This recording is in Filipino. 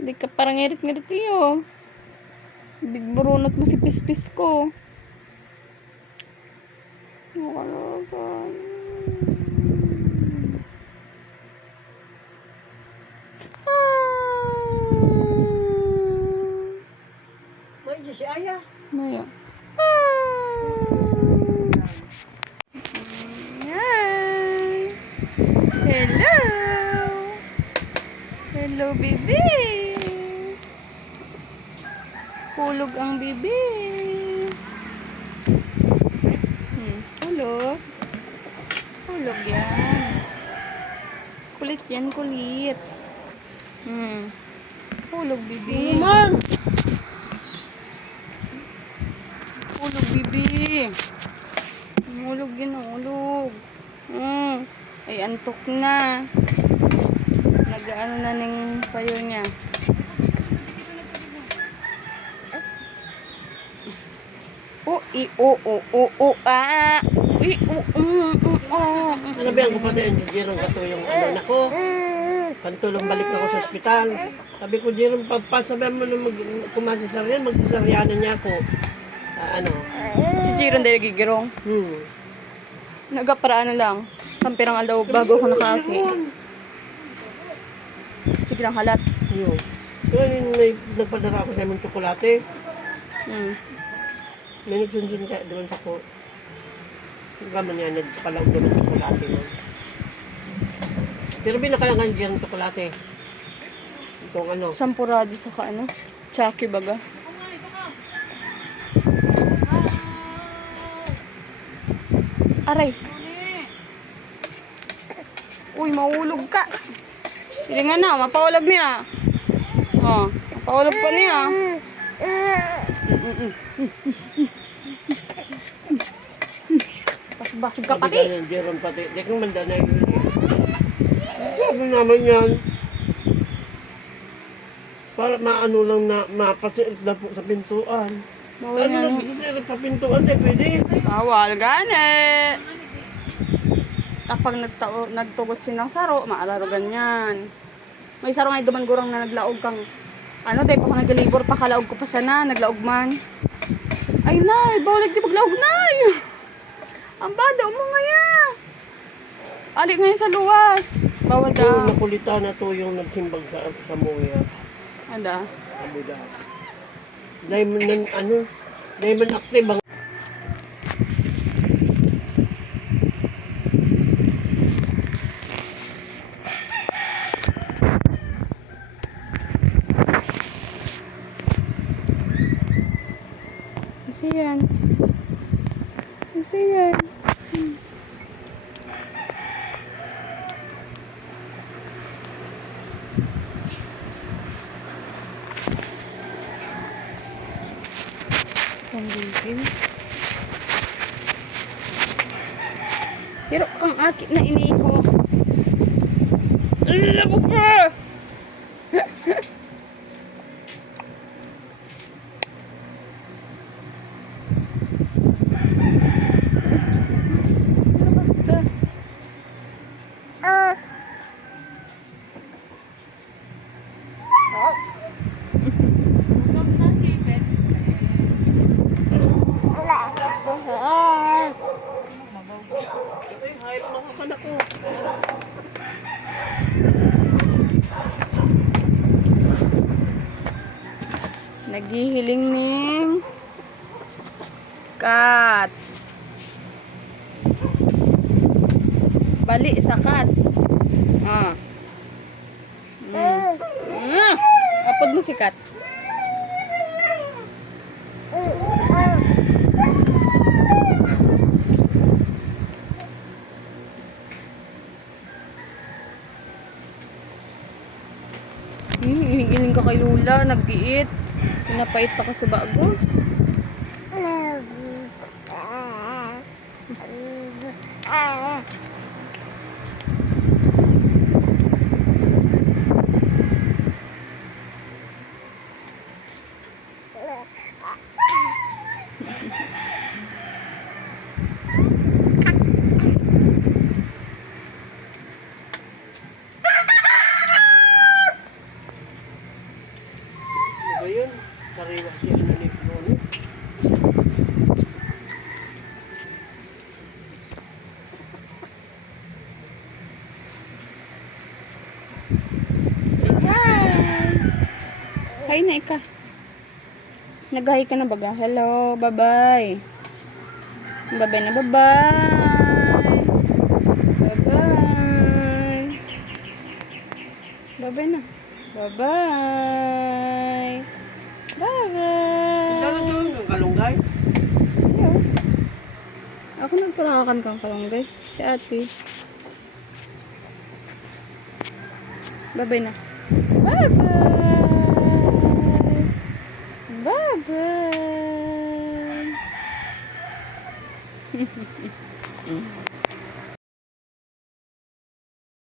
Hindi ka parang ngirit-ngirit iyo. Bigburunot mo si Pispis ko. Nakalagan. May Diyos si Aya. Maya. Hi. Hello. Hello, baby. Hulog ang bibi. Hulog. Hulog yan. Kulit yan, kulit. Hulog, bibi. Man! Hulog, bibi. Hulog yan, hulog. Ay, antok na. Nag-ano na ng payo niya. Sinabihan ko pati yung Jerome kato yung ano na ko. Pantulong balik ako sa ospital. Sabi ko, Jerome, pagpasabihan mo na kumasasaryan, magsasaryanan niya ako. Ano? Si Jiron dahil gigirong. Para ano lang. Kampirang alaw bago ako nakaaki. Sige lang halat. Yun. Yun, nagpadara ako sa mga tsokolate. May nagsunsun kaya doon sa ko. Gaman niya, nagpalaog doon ng tsokolate mo. Pero binakalangan dyan ng tsokolate. Itong ano. Sampurado sa ka ano? Chucky baga. Aray. Uy, maulog ka. Hindi nga na, mapaulag niya. Mapaulag pa niya. Basig ka pati. Sabi ka Jerome pati. Di kong mandanay. Sabi naman yan. Para maano lang na mapasirit na po sa pintuan. Bawal Ano nga na pisirit sa pintuan? Di pwede. Bawal gani. Kapag nagtugot sinang saro, maalaro ganyan. May saro nga duman gurang na naglaog kang ano, dahil pa ako nagalibor pa kalaog ko pa sana, naglaog man. Ay nay, bawal di paglaog nay. Ang bada mo ngaya. Alik ngayon sa luwas. Bawal Yung ka. makulitan na to yung nagsimbag sa Moya. Ada. Sa Buda. Dahil man active ang Kasi yan. Kasi yan. Pambigil. Pero kang aki na iniho. Labok ka! Basta. ay, hayop na kakanak ko. Naghihiling ning kat. Bali sa kat. Apod mo si kat. naggiit. Pinapait pa ka sa bago. Ano ba yun? Sariwa si ano ni Lolo. Hi na ika. Nag-hi ka na baga? Hello, bye-bye. Bye-bye na, bye-bye. Bye-bye. Bye-bye na. Bye-bye. Bye-bye. Talaga ang kalunggay. Ayaw. Ako nagparakan kang kalunggay. Si ate. Bye-bye na. Bye-bye. Bye-bye.